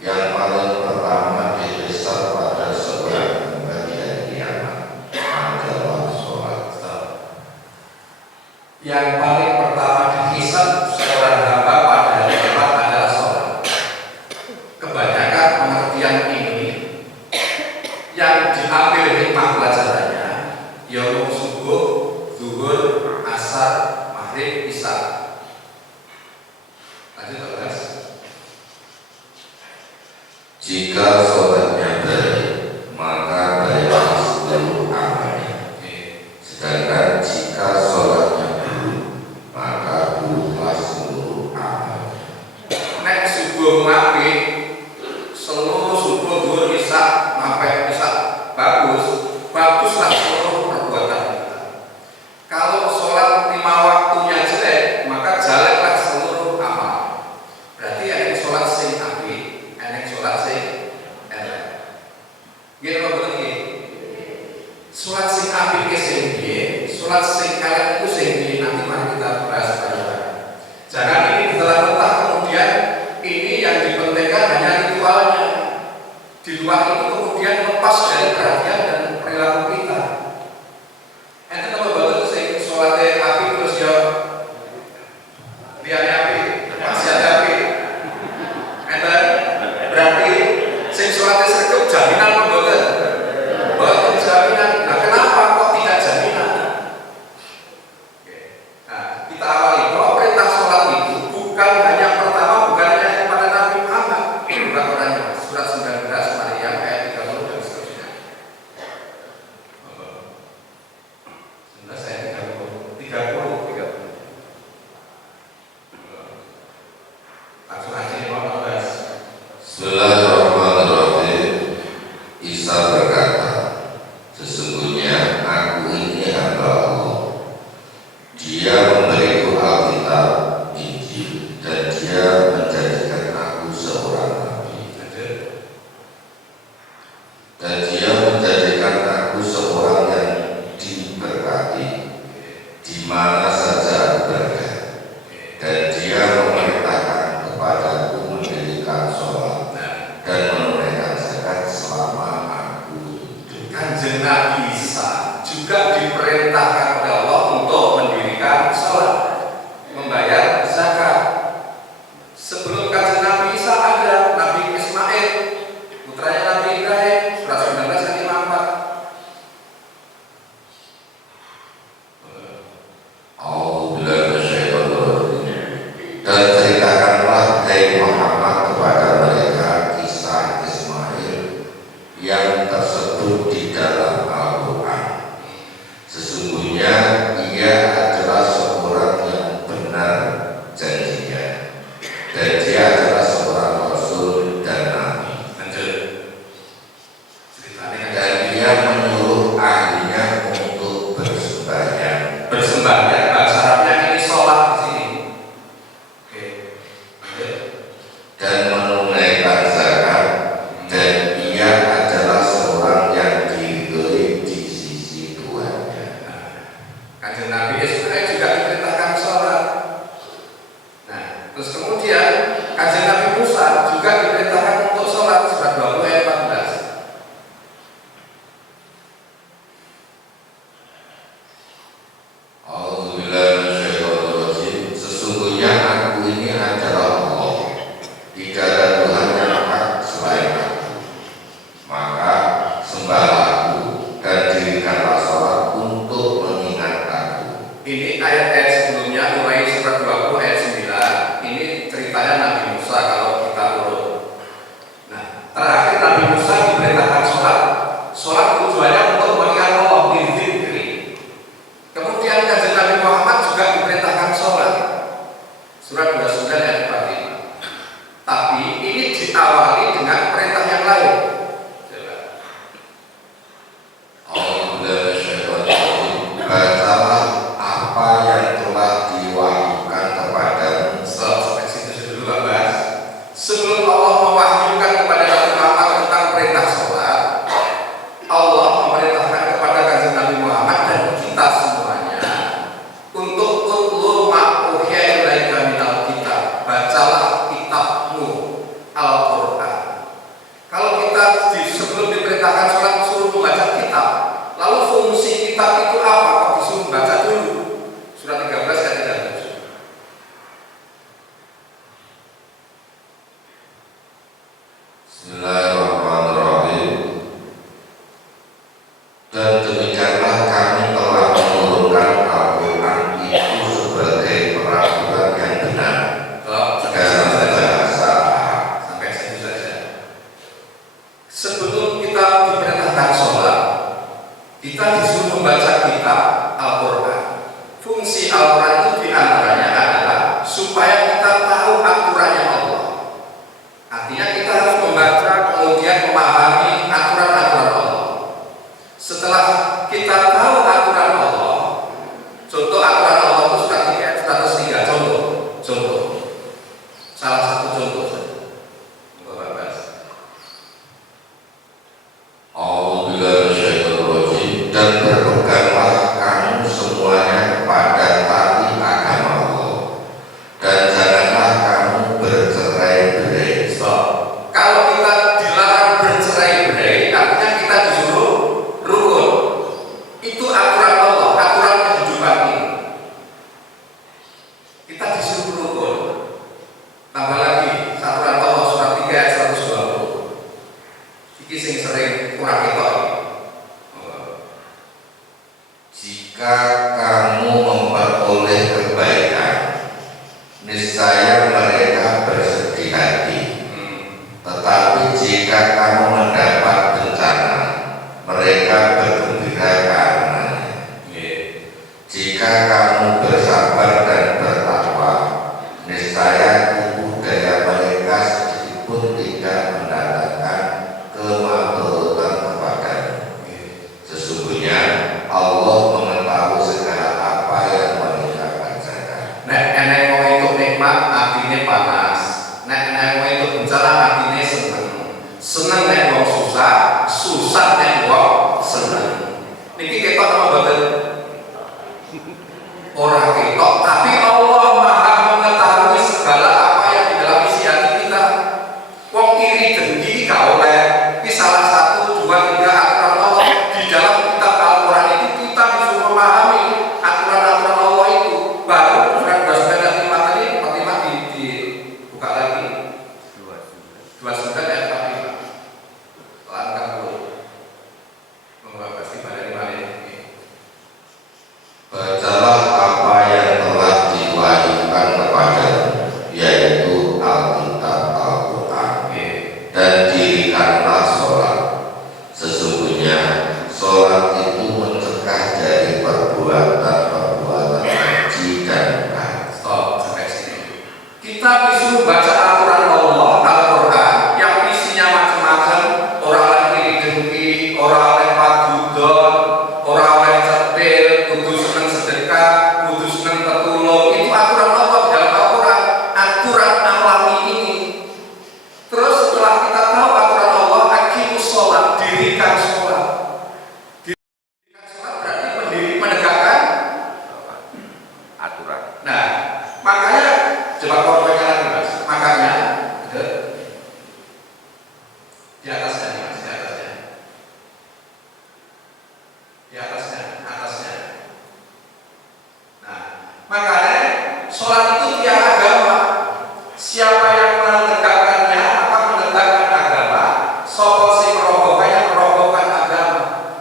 Yang paling pertama dihisab yang diambil hikmah pelajarannya ya subuh, zuhur, asar, maghrib, isya. Lanjut Mas. Jika sholatnya baik, maka baiklah seluruh amalnya. Sedangkan jika sholatnya buruk, maka buruklah seluruh amalnya. Nek subuh apik, seluruh subuh, zuhur, isya, maghrib, isya baguslah seluruh perbuatan kita. Kalau sholat 5 waktunya jelek, maka jeleklah seluruh amal. Berarti ada sholat sing apik, ada sholat sing elek. Gitu apa betul nggih? Sholat sing apik sing piye? Sholat sing elek itu sing piye? Nanti mari kita bahas bareng-bareng. Jangan ini mentah kemudian ini yang dipentingkan hanya ritualnya. Di luar itu kemudian lepas dari perhatian dan perilaku kita. Ente tambah bagus sing sholatnya apik terus ya liyane apik, maksiate apik. Ente berarti sing sholatnya sregep jaminan apa mboten? Mboten jaminan. Nah, kenapa kok tidak jaminan? Oke. Nah, kita awali bahwa perintah sholat itu bukan hanya pertama, bukan hanya kepada Nabi Muhammad. Uratannya surat 19 Maryam ayat 30 dan seterusnya. 19 ayat 30. Langsung aja nih Mas. Bismillahirrahmanirrahim. Isa berkata, sesungguhnya aku ini hamba Allah. Dia memberiku Alkitab, Injil, dan dia menjadikan aku seorang nabi. Dan dia menjadikan aku seorang yang diberkati di mana saja aku berada. Dan dia memerintahkan kepadaku mendirikan sholat dan menunaikan zakat selama aku hidup. Kanjeng Nabi Isa juga diperintahkan oleh Allah untuk mendirikan sholat, membayar zakat. Sebelum Kanjeng Nabi Isa ada Nabi Ismail, putranya Nabi Ibrahim, surat 19 ayat 54. A'udzubillahi minasyaitonir rajim. Dan ceritakanlah hai Muhammad kepada mereka kisah Ismail yang tersebut di dalam Al-Quran. Sesungguhnya ia adalah seorang yang benar janjinya, dan dia adalah seorang rasul dan nabi. Lanjut. Ceritanya Dan dia menyuruh ahlinya untuk bersembahyang. bersembahyang, bahasa Arabnya ini sholat di sini. Oke. Lanjut. Dan menunaikan zakat, dan ia adalah seorang yang diridhoi di sisi Tuhannya. Kanjeng Nabi Ismail juga diperintahkan sholat. Nah, terus kemudian Kanjeng Nabi Musa juga diperintahkan untuk sholat, surat 20 ayat 14. A'udzubillahi minasyaitonir rajim. Sesungguhnya aku ini adalah Allah. Tidak ada Tuhan yang hak selain aku. Maka sembahlah aku dan dirikanlah sholat untuk mengingat aku. Ini ayat-ayat sebelumnya mulai surat 20 ayat 9. Ini ceritanya Nabi Musa kalau kita urut. Nah, terakhir Nabi Musa diperintahkan sholat. Sholat tujuannya untuk mengingat Allah di zikri. Kemudian Kanjeng Nabi Muhammad juga diperintahkan sholat. Surat 29 ayat 45. Tapi ini diawali dengan perintah yang lain. Coba. A'udzubillahi minasyaitonir rajim. Bacalah apa yang telah diwahyukan kepadamu. Sampai situ dulu Pak Bas. Sebelum Allah mewahyukan kepada Nabi Muhammad tentang perintah sholat, Allah memerintahkan kepada Kanjeng Nabi Muhammad dan kita semuanya untuk utlu ma uhiya ilaika minal kitab. Bacalah kitabmu Al-Quran. Kalau kita sebelum diperintahkan sholat suruh membaca kitab, lalu fungsi kitab itu apa? Kok disuruh baca dulu? Surat 13 ayat 37. Bismillahirrahmanirrahim. melaksanakan sholat, kita disuruh membaca kitab Al-Quran. Fungsi Al-Quran itu diantaranya adalah supaya kita tahu aturannya Allah. Artinya kita harus membaca, kemudian memahami aturan-aturan Allah. Setelah kita tahu aturan Allah, contoh aturan Allah itu sudah 103 contoh. Salah satu contoh saja. Dan berpeganglah kamu semuanya kepada tali agama Allah, dan janganlah kamu bercerai-berai. Kalau kita dilarang bercerai-berai, artinya kita disuruh rukun. Itu aturan Allah, aturan kehidupan ini. Kita disuruh rukun. Tambah lagi, aturan Allah surat 3 ayat 120. Iki sing sering kurang ketok. Jika kamu memperoleh kebaikan, niscaya mereka bersedih hati. Tetapi jika kamu mendapat bencana, mereka bergembira karenanya. Jika kamu bersabar dan bertakwa, niscaya tipu daya mereka sedikitpun tidak mendatangkan kemadaratan kepadamu. Sesungguhnya Allah mengetahui segala apa yang mereka kerjakan. Nek enek wong entuk nikmat atine panas. Nek enek wong entuk bencana atine seneng. Seneng nek wong susah, susah nek wong seneng. Niki ketok apa mboten? Ora ketok, tapi Allah Maha mengetahui segala apa yang di dalam isi hati kita. Wong iri dengki gak oleh. Ini salah satu, 2, 3 aturan Allah di dalam kitab Al-Quran itu. Kita bisa memahami aturan-aturan Allah itu. Baru surat 29 tadi dibuka lagi 29 ayat 45. Langkah dulu pasti pada dimana. Bacalah apa yang telah diwahyukan kepadamu, yaitu Alkitab Al-Quran, dan dirikanlah sholat. Sesungguhnya sholat itu mencegah dari perbuatan-perbuatan keji dan jahat. Stop sampai sini. Kita disuruh baca aturan Allah Al-Quran yang isinya macam-macam. Orang lagi dengki, orang oleh pagudon, orang oleh cetil, kudu seneng sedekah, kudu seneng tertulung. Itu aturan Allah dalam Al-Quran, aturan alami ini. Terus setelah kita tahu aturan Allah, aqimus sholat, dirikan sholat. Dirikan sholat berarti menegakkan Aturan. Nah, makanya coba korbannya lagi mas. Makanya di atasnya nih mas, di atasnya. Nah, makanya sholat itu tiada agama. Siapa yang menegakkannya, apa menegakkan agama? Sopo si merobohkan agama.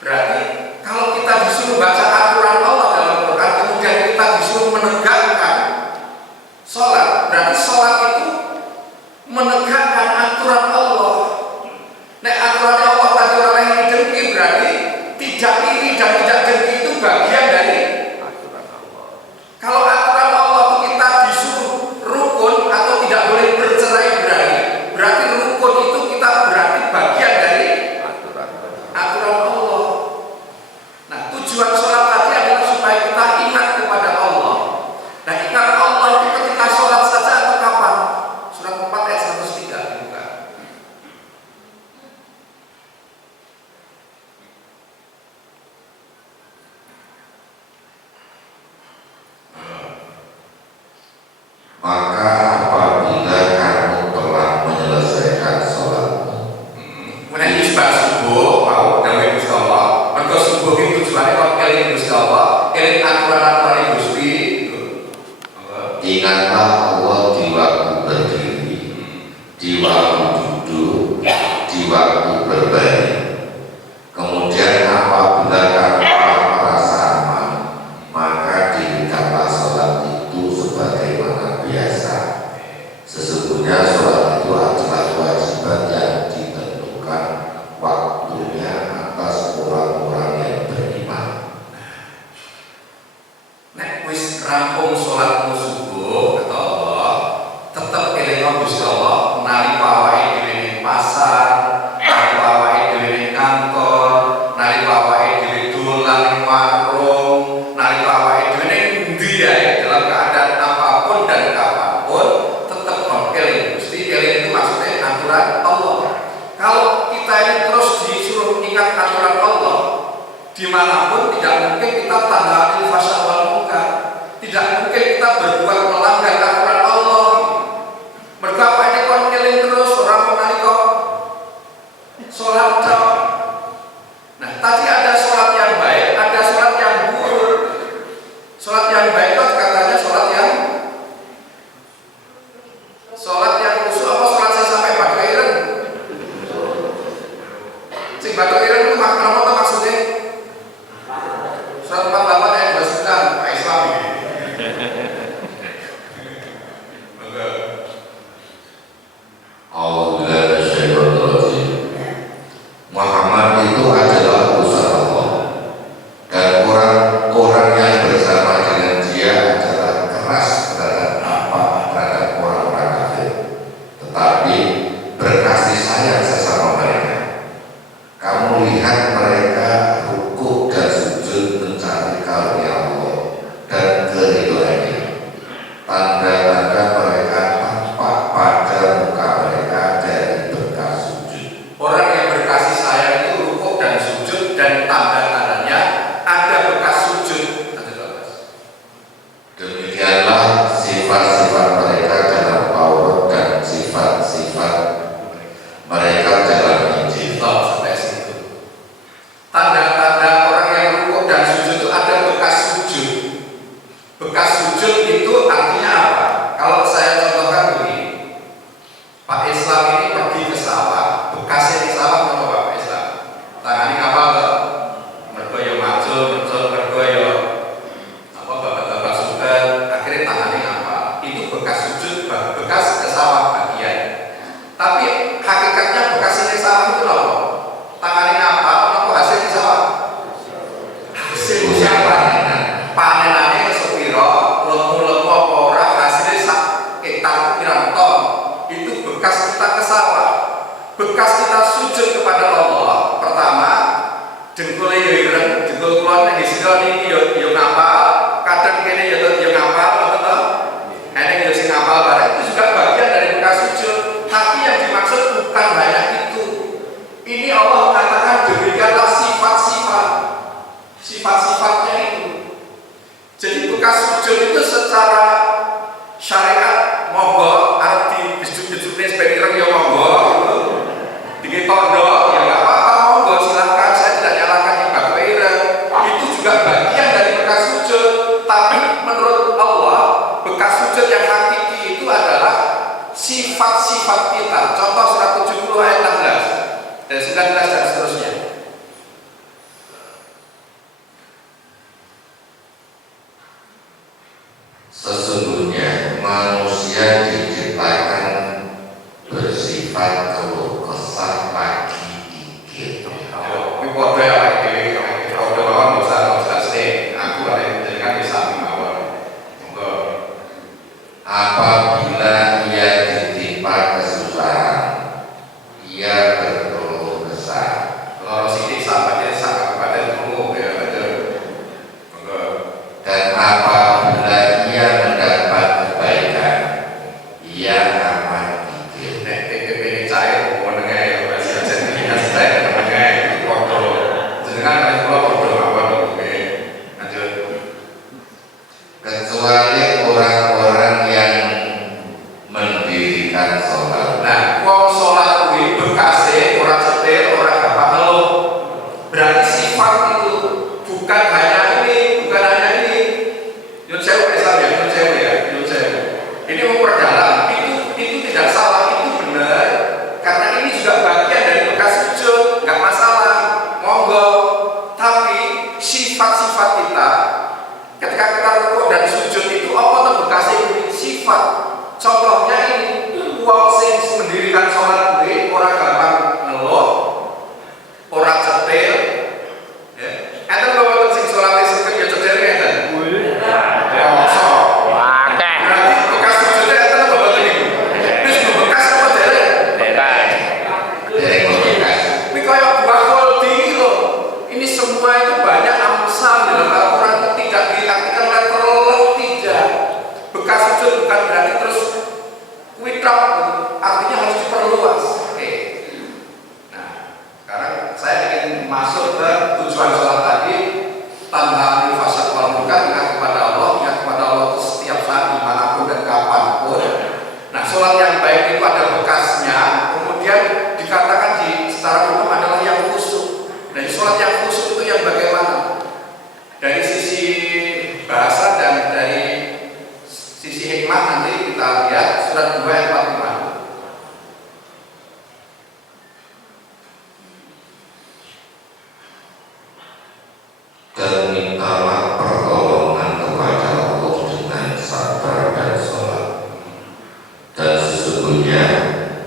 Berarti kalau kita disuruh baca aturan Allah dalam Quran, kemudian kita disuruh menegakkan sholat, berarti sholat itu menegakkan aturan Allah. Nek aturan Allah tadi orang yang dengki, berarti tidak iri dan tidak dengki itu bagian dari Aturan Allah. kalau aturan Allah itu kita disuruh rukun atau tidak boleh bercerai-berai, berarti rukun itu kita berarti bagian dari Aturan Allah. aturan Allah. Nah, tujuan sholat tadi adalah supaya kita ingat kepada Allah. Nah, ingat Allah itu ketika sholat saja atau kapan? Surat 4 ayat 103 dibuka. mengingat aturan Allah, dimanapun tidak mungkin kita tanha fasya wal munkar, tidak mungkin kita berbuat melanggar aturan Allah. Mereka apa ini kon ngeling terus orang menalika sholat jauh. Nah, tadi ada sholat yang baik, ada sholat yang buruk. Sholat yang baik itu katanya sholat yang khusyuk, apa sholat saya sampai batu ireng. Sing batu ireng itu makna apa maksudnya? Surat 48 ayat 29 Pak Islam. Muhammad itu adalah utusan Allah, dan orang-orang yang bersama dengan dia adalah keras terhadap orang-orang kafir, tetapi berkasih sayang sesama mereka. Kamu lihat mereka rukuk dan sujud mencari karunia Allah dan keridhoannya. Tanda-tanda mereka tampak pada muka mereka dari bekas sujud. Orang yang berkasih sayang itu rukuk dan sujud, dan tanda-tandanya ada bekas sujud. Demikianlah sifat-sifat mereka dalam Taurat dan sifat-sifat mereka dalam Injil. Sampai situ. Tanda-tanda orang yang rukuk dan sujud itu ada bekas sujud. Bekas sujud itu artinya apa? Kalau saya contohkan begini, Pak Islam ini pergi ke sawah, bekasnya di sawah apa Pak Islam? Tangani kapal ke? Mergo yo maju, mergo yo apa bapak-bapak suka, akhirnya tangani apa? Itu bekas sujud, bekas ke sawah bagian. Tapi hakikatnya bekas ini sawah itu apa? Tangani apa? Apa hasil di sawah? Hasil siapa? Panenannya sepiro, lemu-lemu apa ora, hasilnya sak hektar pirang ton. Itu bekas kita ke sawah. Bekas kita sujud kepada Allah. Pertama, jengkul ireng, jengkul kulon yang disini ini yo ngapal, kadang kene yo ngapal, betul? Ini yo sing ngapal barang itu juga bagian dari bekas sujud. Tapi yang dimaksud bukan hanya itu. Ini Allah mengatakan demikianlah sifat-sifatnya itu. Jadi bekas sujud itu secara syariat monggo, arti bisuk-bisuknya sebagai ireng ya monggo, dikit tondo ya nggak apa-apa, monggo silahkan, saya tidak nyalakan yang batu ireng. Itu juga bagian dari bekas sujud. Tapi menurut Allah, bekas sujud yang hakiki itu adalah sifat-sifat kita. Contoh surat 70 ayat 16 dan 19 dan seterusnya. Sesungguhnya manusia diciptakan bersifat keluh kesah pagi dikit. Ini kode apa ini? Kode mawon dosa sih. Aku ada dengan bisa mawon. Monggo. Apabila ia ditimpa kesusahan, ia berkeluh kesah. Kalau sini sahabatnya sangat kabupaten Luwu ya betul. Monggo. Dan apabila ia mendapat kebaikan, ia aman dikit. Nek TPP ini cair, menengah ya, bahasa Indonesia saya menengah. masuk ke tujuan sholat tadi, tanpa fasad wal munkar, ingat kepada Allah itu setiap saat dimanapun dan kapanpun. Nah, sholat yang baik itu ada bekasnya, kemudian dikatakan secara umum adalah yang khusyuk. Dan sholat yang khusyuk itu yang bagaimana? Dari sisi bahasa dan dari sisi hikmah nanti kita lihat surat 2 ayat 45. Dan mintalah pertolongan kepada Allah dengan sabar dan sholat. Dan sesungguhnya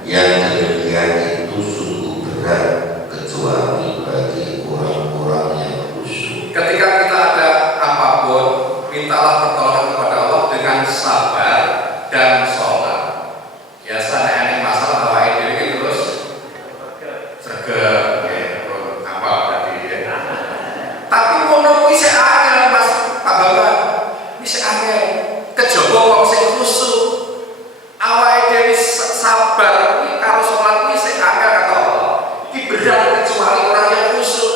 yang demikian itu sungguh berat kecuali bagi orang-orang yang khusyuk. Ketika kita ada apapun, mintalah pertolongan kepada Allah dengan sabar dan sholat. Biasanya yang masalah bahwa ini terus sergap, apa tadi ya. Tapi mau bisa angel Mas Pak Bambang, bisa angel kejaba wong sing khusyuk. Awake dhewe sabar kuwi karo salat kuwi sing angel kata Allah. Iki berat kecuali orang yang khusyuk.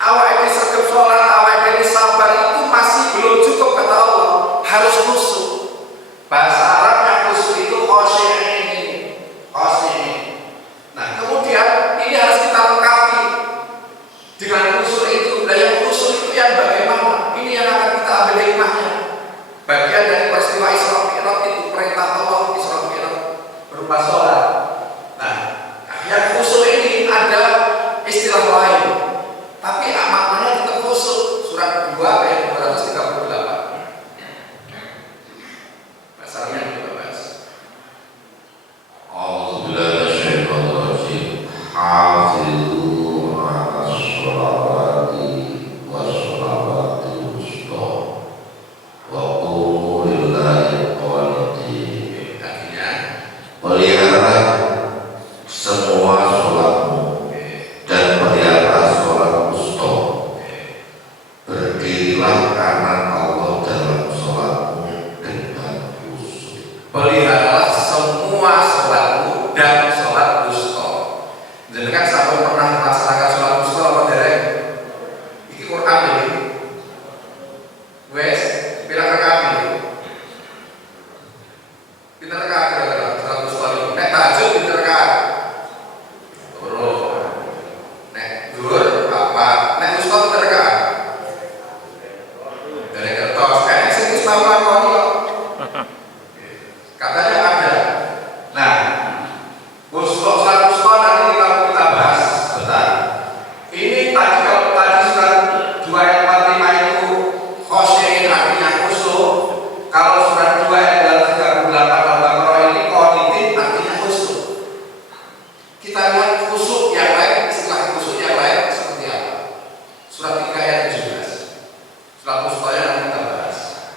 Awake dhewe sergap salat, awake dhewe sabar itu masih belum cukup kata Allah, harus khusyuk. Bahasa Arabnya khusyuk itu khosyin. Nah, kemudian ini harus kita lengkapi dengan khusyuk itu. Dan yang khusyuk itu yang bagaimana? Ini yang akan kita ambil hikmahnya. Bagian dari peristiwa Isra Mi'raj itu perintah Allah Isra Mi'raj berupa sholat. Nah, yang khusyuk ini ada istilah lain, tapi maknanya tetap khusyuk. Surat 2 ayat 238. Pasalnya juga bahas. A'udzubillahi minasyaitonir rajim. Hafizu 'alas sholawati wassalawatil wusta wa qumu lillahi qanitin. Artinya, Pelihara semua sholatmu dan pelihara sholat wusta. Berdirilah karena Allah dalam sholatmu dengan khusyuk. peliharalah semua sholatmu dan sholat wusta. Jenengan sampai pernah melaksanakan sholat wusta apa dereng? Iki Quran ini. Wes, bilang rakaat ini. Kita rakaat kira-kira sholat wusta ini. Nek tahajud kita rakaat. Loro. Nek zuhur apa? Nek wusta kita rakaat. Dari kertas. Nek sing wis tau lakoni kok. Katanya ada. Nah, sholat wusta nanti kita bahas sebentar. Ini tadi kalau tadi surat 2 ayat 45 itu khosyin artinya khusyuk. Kalau surat 2 ayat 38 Al-Baqarah ini qanitin artinya khusyuk. Kita lihat khusyuk yang lain, istilah khusyuk yang lain seperti apa. Surat 3 ayat 17. Surat wusta yang nanti kita bahas.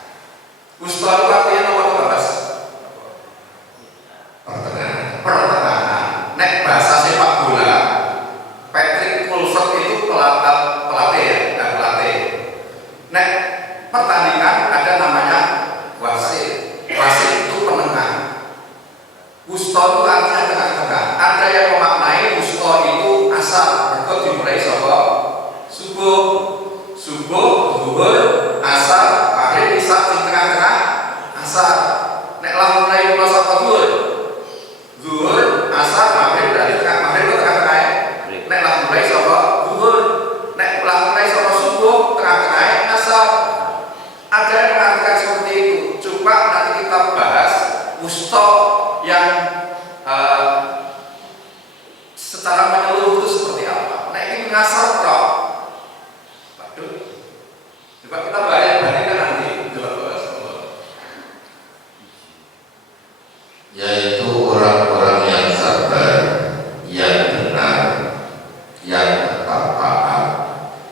Wusta itu artinya apa kita bahas? Pertengahan. Nek bahasa sepak bola, Patrick Kluivert itu pelatih ya, Nek pertandingan ada namanya wasit. Wasit itu penengah. Wusta itu artinya tengah-tengah. Ada yang memaknai wusta itu asar. Mereka dimulai saka subuh, zuhur, asar, maghrib, isya di tengah-tengah asar. Nek lah mulai saka zuhur, asar, maghrib dari tengah, maghrib ke tengah-tengah. Nek lah mulai saka zuhur, nek lah mulai saka subuh, tengah-tengah asar. Ada yang mengatakan seperti itu. Coba nanti kita bahas wusta yang secara menyeluruh itu seperti apa. Nah ini ngasar kok. Waduh. Coba kita bandingkan nanti. Coba bahas. Yaitu orang-orang yang sabar, yang benar, yang tetap taat,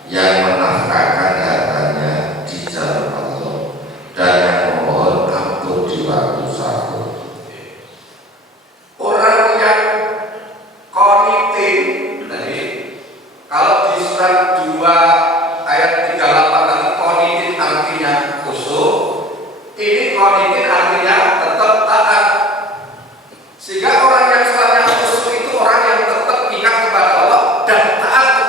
yang menafkahkan hartanya di jalan Allah, dan yang memohon ampun di waktu sahur. Orang yang qanitin tadi, kalau di surat 2 ayat 38 tadi qanitin artinya khusyuk, ini qanitin artinya tetap taat. Sehingga orang yang sholatnya khusyuk itu orang yang tetap ingat kepada Allah dan taat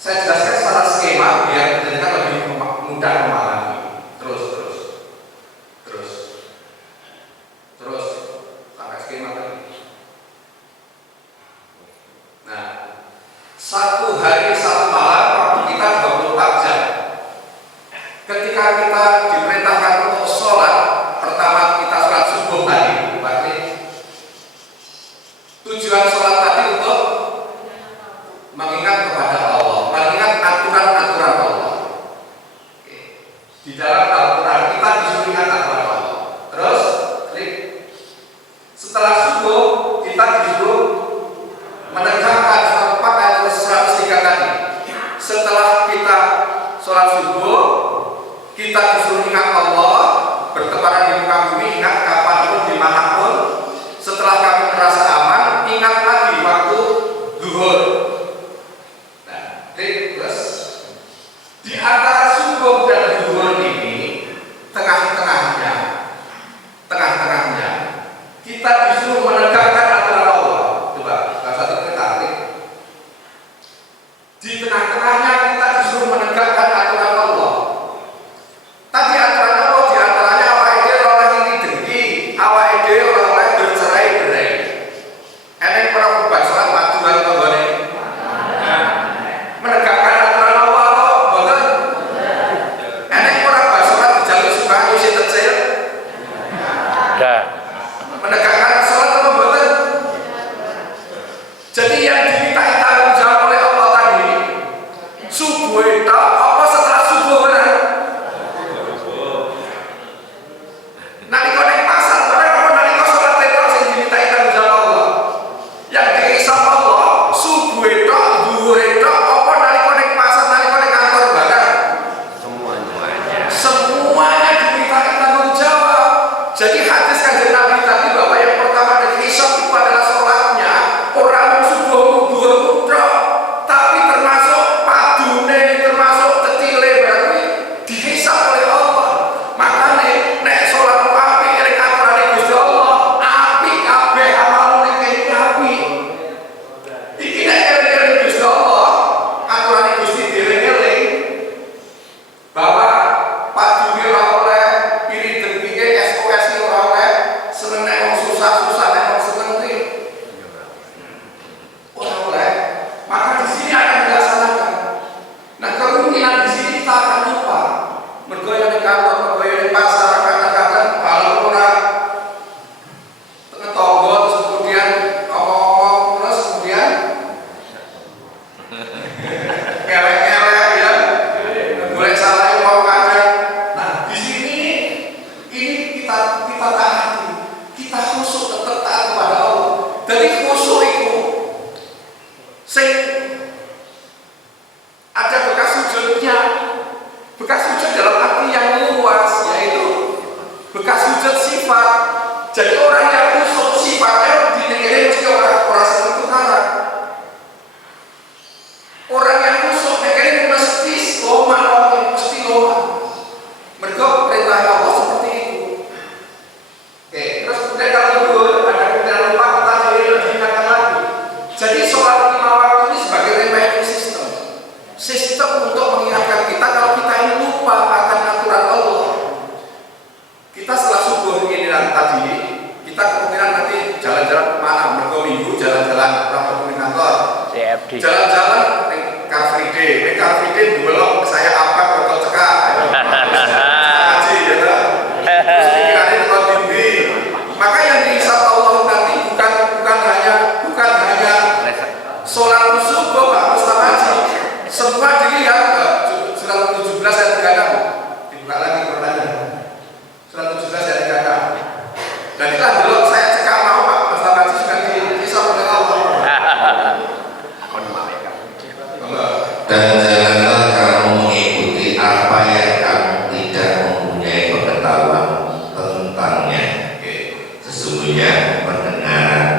Saya jelaskan secara skema biar menjadikan lebih mudah memahami. Terus sampai skema tadi. Nah, satu hari satu malam waktu kita 24 jam. Ketika kita diperintahkan untuk sholat, pertama kita sholat subuh tadi, berarti tujuan sholat tadi untuk mengingat kepada Allah, mengingat aturan-aturan Allah. Oke. Di dalam Al-Quran kita disuruh ingat aturan Allah. Terus, setelah subuh kita disuruh menegakkan 4 ayat 103 tadi. Setelah kita sholat subuh, kita disuruh ingat Allah, bertebaran di muka bumi, ingat kapanpun, dimanapun. Setelah kami merasa aman, ingat lagi waktu zuhur. Nah, terus di antara subuh dan zuhur ini, tengah-tengahnya, kita disuruh menegakkan aturan Allah. Coba, salah satu tertarik. Di tengah-tengahnya kita disuruh menegakkan aturan Allah. Tadi aturan Allah diantaranya awak ide orang ini dengki, awak ide orang bercerai-berai. Enek para kubah sholat majuan tanggane. Menegakkan aturan Allah atau boten? Enek para kubah sholat dijaluk suka isi kecil. Menegakkan sholat atau boten? Jadi yang dimintai tanggung jawab oleh Allah tadi, subuh itu apa setelah subuh benar? Nanti kau naik pasar, apa nanti kau sholat itu yang dimintai tanggung jawab Allah? Yang dihisab Allah, subuh itu, duhur itu, apa nanti kau naik pasar, nanti kau naik kantor barang? Semuanya dimintai tanggung jawab. Jadi hadis kanjeng Nabi tadi bahwa yang pertama dihisab itu adalah sholatnya. Orang yang subuh duhur itu, tapi termasuk padune, termasuk kecile berarti dihisab oleh Allah. Makanya nek sholatmu apik nek aturane Gusti Allah, apik kabeh amalmu nek kene apik. Iki nek eling-eling Gusti Allah, aturane Gusti dieling-eling bahwa padune ora oleh, iri dengkine SOS ora oleh, seneng nek wong susah-susah nek wong seneng iki ora oleh. Maka di sini akan dilaksanakan. Nah, kemungkinan di sini kita akan lupa. Mergo yang di kantor, mergo yang di pasar, kadang-kadang kalau ora tengah tonggo terus kemudian ngomong terus kemudian ngelek-ngelek ya, boleh salah mau kadang. Nah, di sini ini kita taati, kita khusyuk tetap taat kepada Allah. Jadi khusyuk itu sing ada bekas sujudnya. Bekas sujud dalam arti yang luas, yaitu bekas sujud sifat. Jadi orang yang khusyuk sifatnya dinilai mesti orang seperti utara. Orang yang khusyuk dinilai mesti loma. Mereka perintah Allah seperti itu. Oke, terus kemudian kalau dulu ada kemudian lupa kita diingatkan lagi. Jadi sholat 5 waktu ini sebagai reminder sistem untuk mengingatkan kita kalau kita ini lupa akan aturan Allah. Kita setelah subuh ini tadi, kita kemungkinan nanti jalan-jalan kemana? Mergo minggu jalan-jalan rapat di kantor. CFD. Jalan-jalan di Car Free Day. Car Free Day belum saya apa bakal cekak. Haji ya tak? Terus pikirannya kalau tinggi. Maka yang dihisab Allah nanti bukan hanya sholat subuh Pak Mustafa Haji. Semua dilihat surat 17 ayat 36. Dibuka lagi Qurannya. Surat 17 ayat 36. Dan kita dulu saya cekak mau Pak Mustafa Haji juga dihisab oleh Allah. Dan janganlah kamu mengikuti apa yang kamu tidak mempunyai pengetahuan tentangnya. Sesungguhnya pendengaran,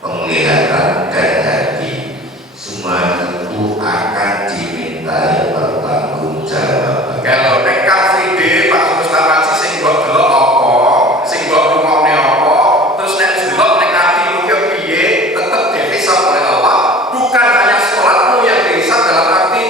penglihatan, dan hati semua itu akan dimintai pertanggungjawaban. Kalau nek Car Free Day Pak Mustafa Haji sing mbok delok apa, sing mbok rungokne apa, terus nek delok nek atimu ki piye, tetep dihisab oleh Allah. Bukan hanya sholatmu yang dihisab dalam arti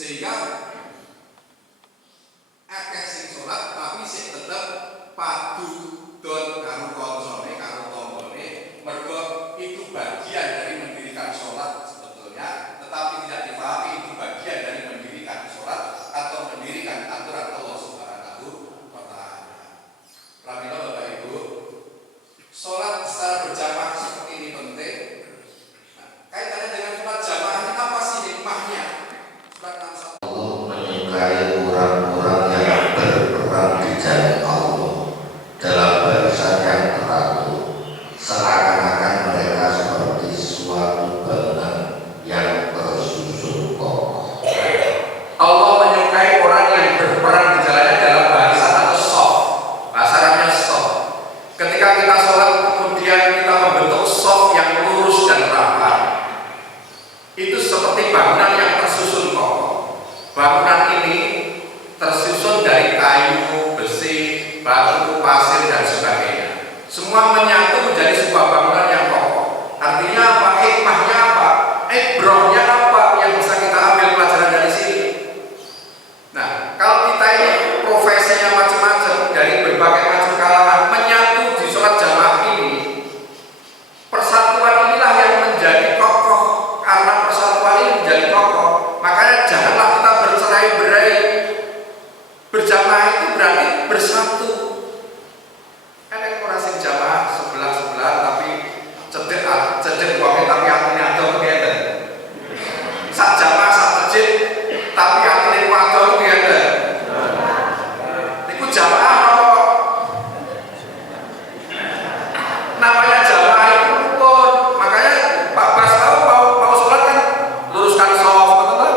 sehingga akeh sing sholat tapi sing tetep padu don karo koncone karo tanggane, mergo itu bagian dari mendirikan sholat sebetulnya, tetapi tidak dipahami itu bagian dari mendirikan sholat atau mendirikan aturan Allah Subhanahu wa Ta'ala. Pramila Bapak Ibu, sholat secara berjamaah seperti ini penting. Kaitannya dengan sholat jamaah ini apa sih hikmahnya? Surat 61. Allah menyukai orang-orang yang berperang di jalan Allah dalam barisan yang teratur, seakan-akan mereka seperti suatu bangunan yang tersusun kokoh. Allah menyukai orang yang berperang di jalannya dalam barisan atau soft. Bahasa Arabnya soft. Ketika kita sholat kemudian kita membentuk soft yang lurus dan rapat, itu seperti bangunan yang tersusun kokoh. Bangunan ini tersusun dari kayu, besi, batu, pasir dan sebagainya. Semua menyatu menjadi sebuah bangunan yang kokoh. Artinya apa? Hikmahnya apa? Ibrohnya apa yang bisa kita ambil pelajaran dari sini? Nah, kalau kita ini profesinya macam-macam dari berbagai macam kalangan menyatu di sholat jamaah ini, persatuan inilah yang menjadi kokoh. Karena persatuan ini menjadi kokoh, makanya janganlah kita bercerai-berai. Berjamaah itu berarti bersatu. Enek ora sing jamaah sebelah-sebelah tapi cedek wonge tapi atine ado ngeten. Sak jamaah sak masjid tapi atine ado ngeten. Iku jamaah apa? Namanya jamaah itu rukun. Makanya Pak Bas tahu mau sholat kan luruskan soft, betul?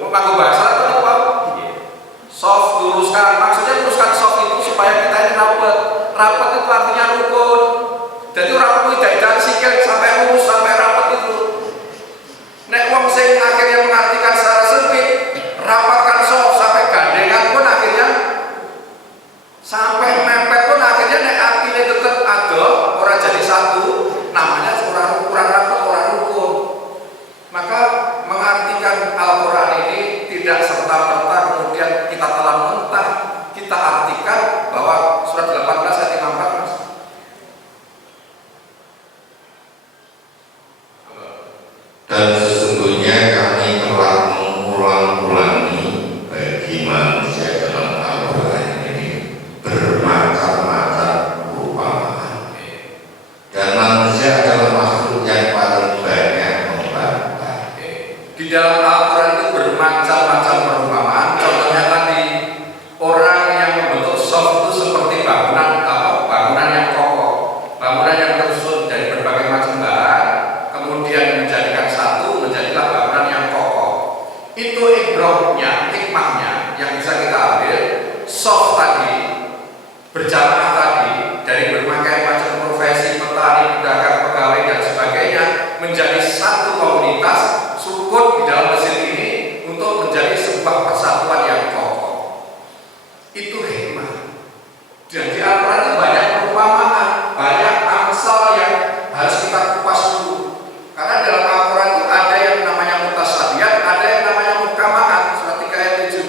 Mau pakai bahasa atau apa? Soft luruskan, maksudnya luruskan soft itu supaya kita ini rapat itu artinya rukun. Jadi orang rukun tidak sikil sampai lurus sampai rapat itu. Nek wong sing akhirnya mengartikan secara sempit, rapatkan soft sampai gandengan pun akhirnya sampai mepet pun akhirnya nek artinya tetap ada, orang jadi satu, namanya kurang rapat, orang rukun. Maka mengartikan Al-Quran ini tidak serta-merta kemudian kita telan mentah, kita artikan bahwa surat 18 ayat 14. Dan sesungguhnya kami telah mengulang-ulangi bagi manusia dalam Al-Quran ini bermacam-macam perumpamaan. Dan manusia adalah makhluk yang paling banyak membantah. Di dalam Al-Quran itu bermacam-macam perumpamaan. Contohnya tadi, orang yang membentuk soft itu seperti bangunan yang kokoh, bangunan yang tersusun dari berbagai macam bahan, kemudian menjadikan satu, menjadilah bangunan yang kokoh. Itu ibrohnya, hikmahnya yang bisa kita ambil. Soft tadi, berjamaah tadi, dari berbagai macam profesi, petani, pedagang, pegawai dan sebagainya, menjadi satu komunitas sukun di dalam masjid ini untuk menjadi sebuah persatuan yang kokoh. Itu hikmah. Dan di Al-Quran itu banyak perumpamaan, banyak amsal yang harus kita kupas dulu. Karena dalam Al-Quran itu ada yang namanya mutasabihat, ada yang namanya muhkamaat. Surat 3 ayat 7.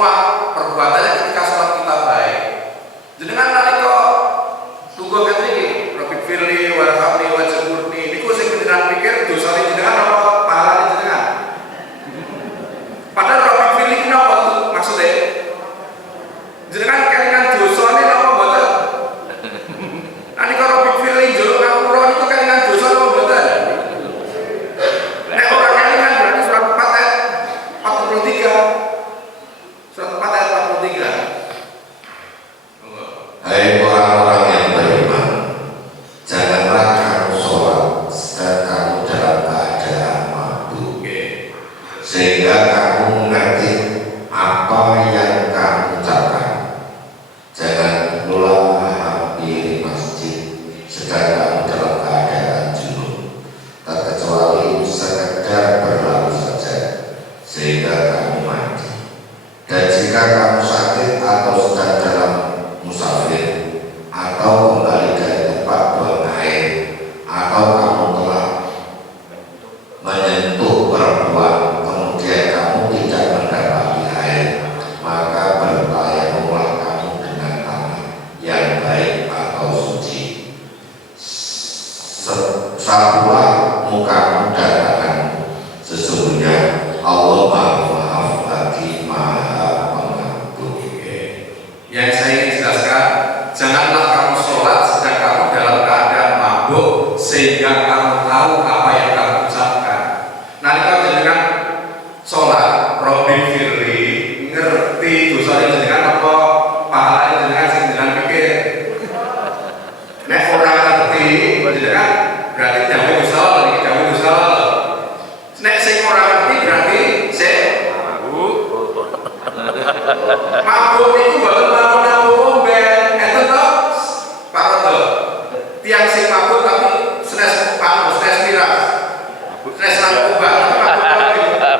semua perbuatannya ketika sholat kita baik. Jenengan nalika tunggu ketriki Rabbik firli warhamni wajburni niku sing jenengan pikir dosane jenengan apa pahalane jenengan. Padahal Rabbik firli ku napa maksudnya? Jenengan kelingan dosane napa mboten? Nalika Rabbik firli njaluk ngapura niku kelingan dosa napa mboten? Nek ora kelingan berarti surat 4 ayat 43. Surat 4 ayat 43. Hai orang-orang yang beriman, janganlah kamu sholat sedang kamu dalam keadaan mabuk, sehingga kamu mengerti apa yang kamu ucapkan. Jangan pula hampiri masjid sedang kamu dalam keadaan junub, terkecuali sekedar berlalu saja, sehingga kamu mandi. Dan jika kamu sakit atau sedang dalam musafir atau kembali dari tempat buang air atau kamu telah menyentuh perempuan kemudian kamu tidak mendapati air, maka bertayammumlah kamu dengan tanah yang baik atau suci. Sapulah mukamu dan tanganmu, sesungguhnya Allah Maha Maaf lagi Maha Pengampun. Yang saya ingin jelaskan, janganlah kamu sholat sedang kamu dalam keadaan mabuk sehingga kamu tahu apa yang kamu ucapkan. Nalika jenengan sholat, Rabbik firli ngerti dosane jenengan apa pahalane jenengan sing jenengan pikir. Nek ora ngerti jenengan berarti dawuh dosa iki dawuh dosa. Nek sing ora ngerti berarti sing mabuk itu boten mabuk omben, enten to? Pak Rodo. Tiang sing mabuk tapi stres miras. Stres narkoba,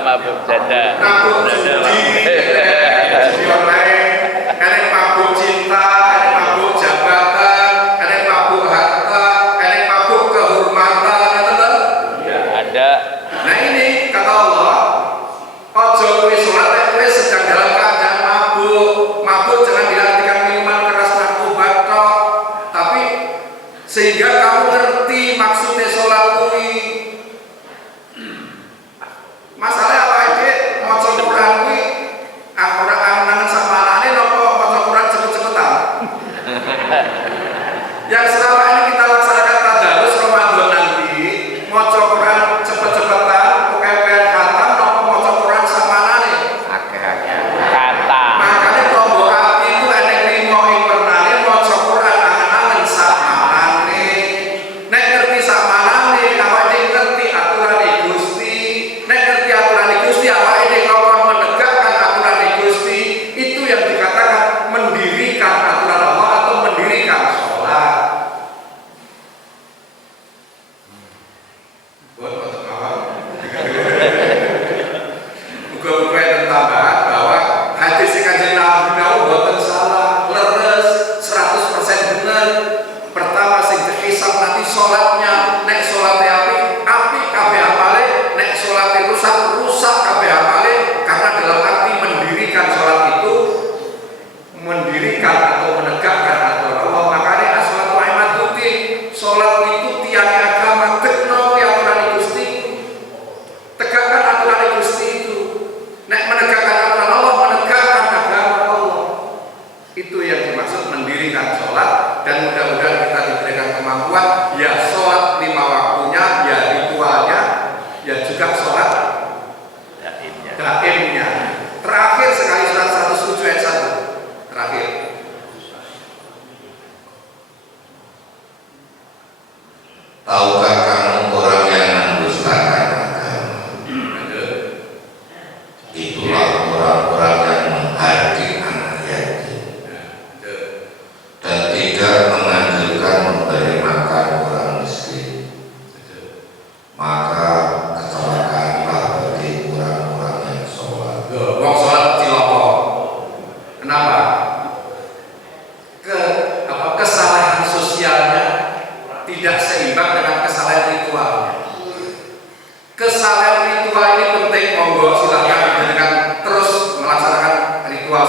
mabuk janda. mabuk judi online, enek mabuk cinta, enek mabuk jabatan, enek mabuk harta, enek mabuk kehormatan, enten to? Ada. Nah ini kata Allah, ojo kowe sholat nek kowe sedang dalam keadaan mabuk. Mabuk jangan diartikan minuman keras narkoba tok, tapi sehingga kamu ngerti maksudnya sholat kuwi. Masalah apa aja maca Quran kuwi ora angen samanane napa maca Quran cepet-cepetan. Yang selama ini kita laksanakan tadarus Ramadan nanti maca Quran cepet-cepetan, pokoke-pokoke khatam napa maca Quran samanane. Kata. Makanya tombol hati itu enek limo ing wernane maca Quran angen-angen samanane. Nek ngerti samanane awake ngerti aturane Gusti. Nek ngerti aturane Gusti awake dhewe kon menegakkan aturane Gusti. Itu yang dikatakan mendirikan aturan Allah atau mendirikan sholat. Buat awal. Muga-muga tambahan bahwa hadis sing Kanjeng Nabi dawuh boten salah, leres 100% bener. Pertama sing dihisab nanti sholatnya, nek sholatnya api kabeh apale, nek sholatnya rusak kabeh apale, karena dalam arti mendirikan sholat itu mendirikan atau menegakkan aturan Allah. Makanya as-sholatu imaduddin, sholat itu tiangnya agama, tegno aturan Gusti. Tegakkan aturan Gusti itu. Nek menegakkan aturan Allah, menegakkan agama Allah. Itu yang dimaksud mendirikan sholat. Dan mudah-mudahan kita diberikan kemampuan ya sholat 5 waktunya, ya ritualnya, ya juga sholat daimnya. Terakhir sekali surat 107 ayat 1. Terakhir. Tahukah kamu orang yang mendustakan agama? Itulah orang-orang yang menghardik anak yatim dan tidak menganjurkan memberi makan orang miskin. Maka kecelakaanlah bagi orang-orang yang sholat. Wong sholat ciloko. Kenapa? Kesalahan sosialnya tidak seimbang dengan kesalahan ritualnya. Kesalahan ritual ini penting, monggo silakan dengan terus melaksanakan ritual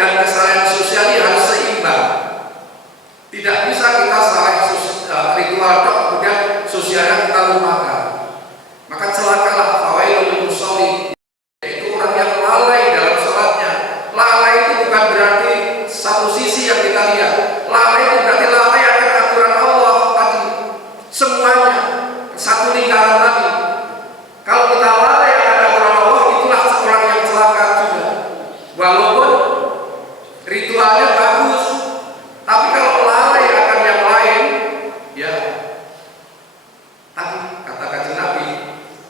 dan kesalahan sosial ini harus seimbang. Tidak bisa kita salah ritual dok, kemudian sosialnya kita lupakan. Maka celakalah fawailul musholli, yaitu orang yang lalai dalam sholatnya. Lalai itu bukan berarti satu sisi yang kita lihat. Lalai itu berarti lalai akan aturan Allah tadi. Semuanya satu lingkaran tadi. Kalau kita lalai akan aturan Allah, itulah orang yang celaka juga. Walaupun ritualnya bagus, tapi kalau lalai akan yang lain, ya tadi kata Kanjeng Nabi,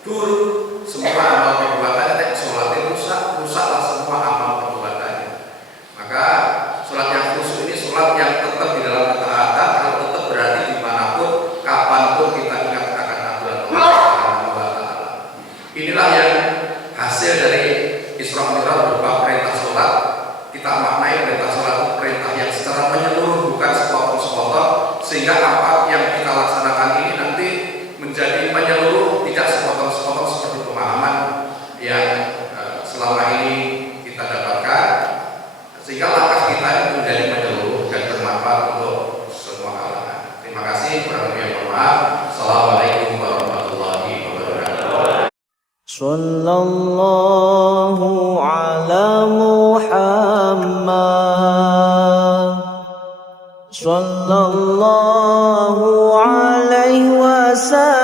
turun semua amal perbuatannya, tapi sholatnya rusaklah semua amal perbuatannya. Maka sholat yang khusyuk ini sholat yang tetap di dalam ketaatan, kalau tetap berarti dimanapun, kapanpun kita ingat akan aturan Allah Subhanahu wa Ta'ala. Inilah yang hasil dari Isra Mi'raj berupa perintah sholat. Kita maknai perintah sholat itu perintah yang secara menyeluruh, bukan sepotong-sepotong, sehingga apa yang kita laksanakan ini nanti menjadi menyeluruh, tidak sepotong-sepotong seperti pemahaman yang selama ini kita dapatkan, sehingga langkah kita itu menjadi menyeluruh dan bermanfaat untuk semua kalangan. Terima kasih, kurang lebih mohon maaf. Assalamualaikum warahmatullahi wabarakatuh. Sallallahu ala Muhammad, sallallahu alaihi wasallam.